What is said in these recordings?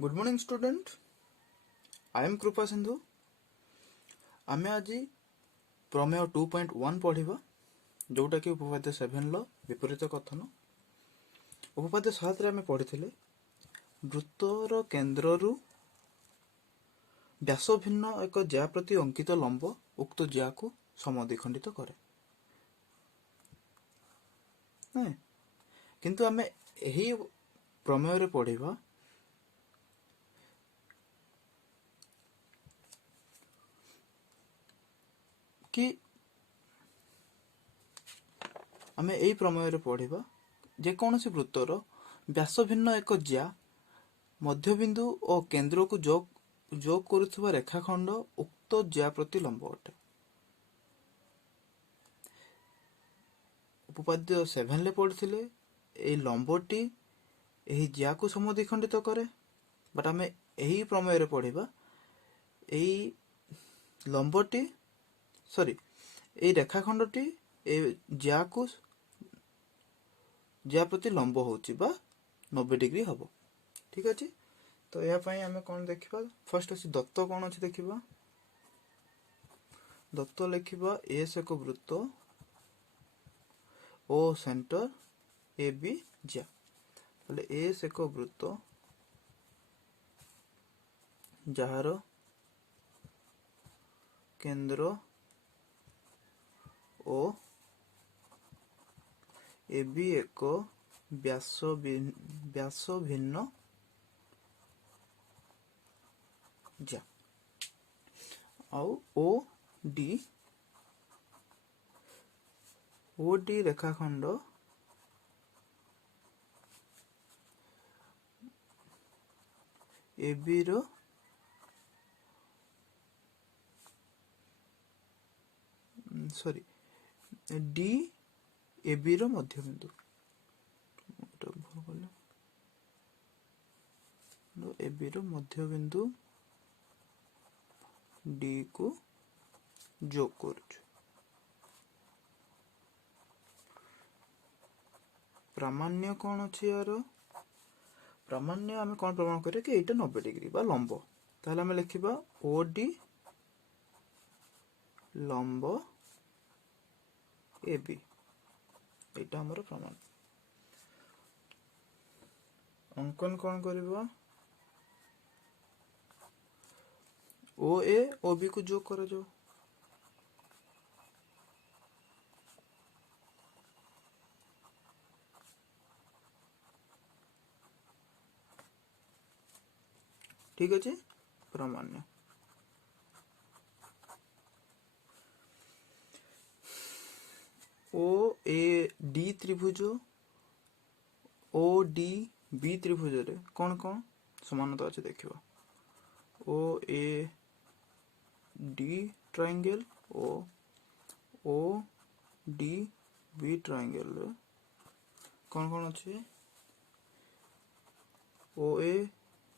Good morning student. I am कृपा सिंधु। आम आज प्रमेय 2.1 पढ़ा जोटा कि उपपाद्य 7 लो विपरीत कथन। उपपाद्य 7 आम पढ़ी वृत्तर केन्द्रु व्यास भिन्न एक ज्या प्रति अंकित लंब उक्त ज्या को समद्विखंडित करे। किंतु आम यही प्रमेय पढ़ा कि आम यही प्रमेय पढ़ा जेकोसी वृत्तर व्यास भिन्न एक ज्या मध्यबिंदु और केन्द्र को जोग करुवा रेखाखंड उक्त ज्या प्रति लंब अटे। उपपाद्य 7 ले पढ़ी ए लंबटी यही ज्या को समद्विखंडित करे। बट आम यही प्रमेय पढ़ा यही लंबटी सॉरी यही रेखाखंडटी ज्या को ज्या प्रति लंब होची बा 90 डिग्री हम। ठीक अच्छे। तो यहाँ आम कौन देखा फर्स्ट अच्छे दत्त कौन अच्छे देखा दत्त लिखा एस एक वृत्त ओ सेंटर ए बी ज्या एस एक वृत्त जार केंद्र ओ ए बी एक व्यास भिन्न ज्या आउ ओ डी रेखाखंड ए बी रो सॉरी डी ए बी रो मध्यबिंदु ए बी रो मध्यबिंदु डी को जोग करुछु। प्रामाण्य कौन अच्छी यार प्रामाण्य आम कौन प्रमाण करें कि एटा 90 डिग्री बा लंब ताहले आम लिखिबा ओ डी लंब ए बी एटा हमर प्रमाण। अंकन कौन करबा ओ ए ओ बी को जोग कर जाओ। ठीक अच्छे। प्रामाण्य ओ ए डी त्रिभुज ओ डी बी त्रिभुज रे कौन कौन समानता अच्छे देखिबा O A D triangle O D B triangle रे कौन कौन अच्छे O A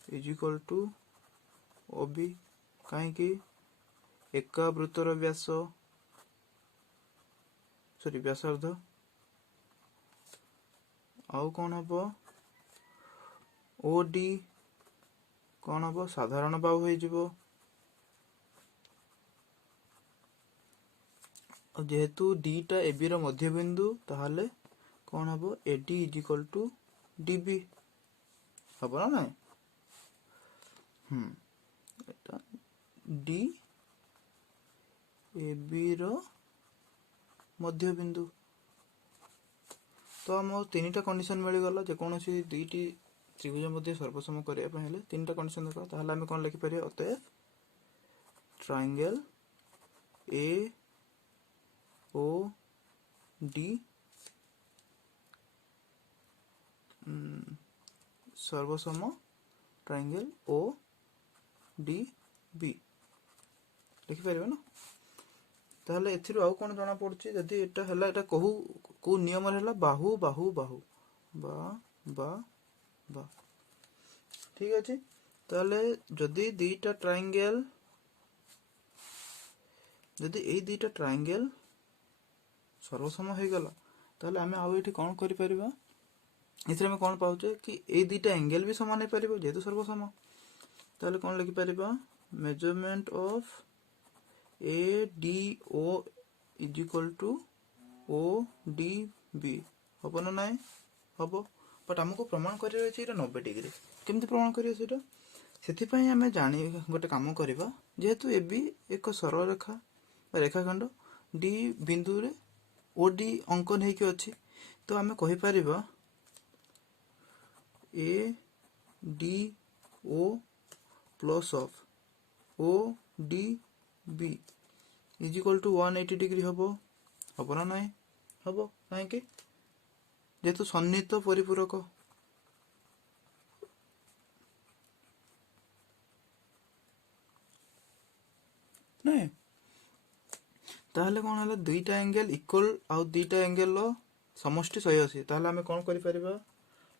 is equal to O B कहीं एका वृत्तर व्यास सॉरी व्यासार्ध आउ कौन हम ओ डी कौन हम साधारण बाहु हो जेहेतु डीटा ए बी रो मध्यबिंदु ताहले कौन हम A D is equal to D B हम ना एटा डी ए बी रो मध्यबिंदु। तो आम 3टा कंडीशन मिलगला जेकोसी दुईटी त्रिभुज मध्य सर्वसम करने 3टा कंडीशन देखा ताहले आम कौन लिखिपर अतएव ट्रायंगल ए ओ डी सर्वसम ट्रायंगल ओ डी बी लिखिपर ना। ताहले एथिरु आउ कोन जाना पड़छि जदि एटा हला एटा कहू को नियम रे हला बाहु बाहु बाहु बा बा बा। ठीक अछि। ताहले जदि दुईटा ट्रायंगल जदि एई दुईटा ट्रायंगल सर्वसम हो गला ताहले आमे आउ एठी कोन करि परिबा इथरे में कौन पाउचे कि ए दुईटा एंगल भी समान हो पारिबो जेहेतु सर्वसम ताले कौन लिखि परिबा measurement of ADO is equal to ODB हबो ना नाइ हबो बट हमको प्रमाण करिवे अछि एटा 90 डिग्री केमति प्रमाण करिवे सेटा सेति पई हमें जानि गोटे काम करिबा जेहेतु AB एक सरल रेखा रेखाखंड D बिंदु रे OD अंकन हेकि अछि तो हमें कहि परिबा ADO plus of ODB is equal to 180 degree हबो हबो ना नाइ हबो काहे कि जेहेतु सन्निहित परिपूरक नहीं ताहले कौन है दुईटा एंगल इक्वल आउ दुईटा एंगल लो समष्टि 180 ताहले हमें कौन करि परिबा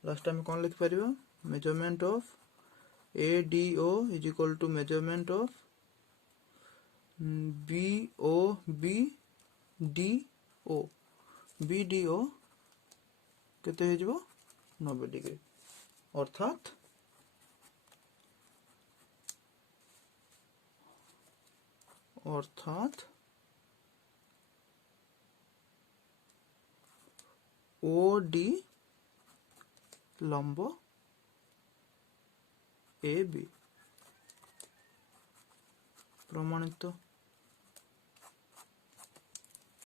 लास्ट टाइम कौन लिखि परिबा measurement of ADO is equal to measurement of BDO केते हे जबो 90 डिग्री अर्थात OD लंब AB प्रमाणित